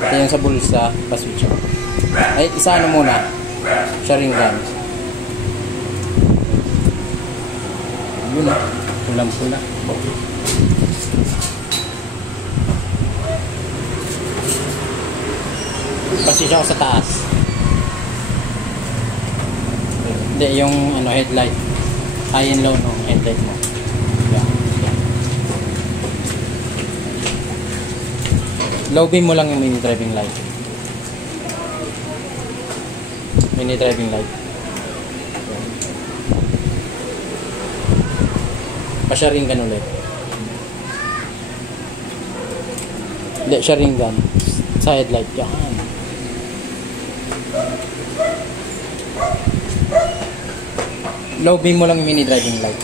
Ito yung sa bulsa, pa-switch off. Ay, isa ano muna? Sharing gun. Yun na. Pulang-pula. Pa-switch off sa taas. Hindi, yung ano, headlight. High and low no, headlight mo. Yeah. Low beam mo lang yung mini driving light. Mini driving light. Pa-sharing gun ulit. Hindi, sharing gun. Sa headlight. Yan. Low beam mo lang yung mini driving light.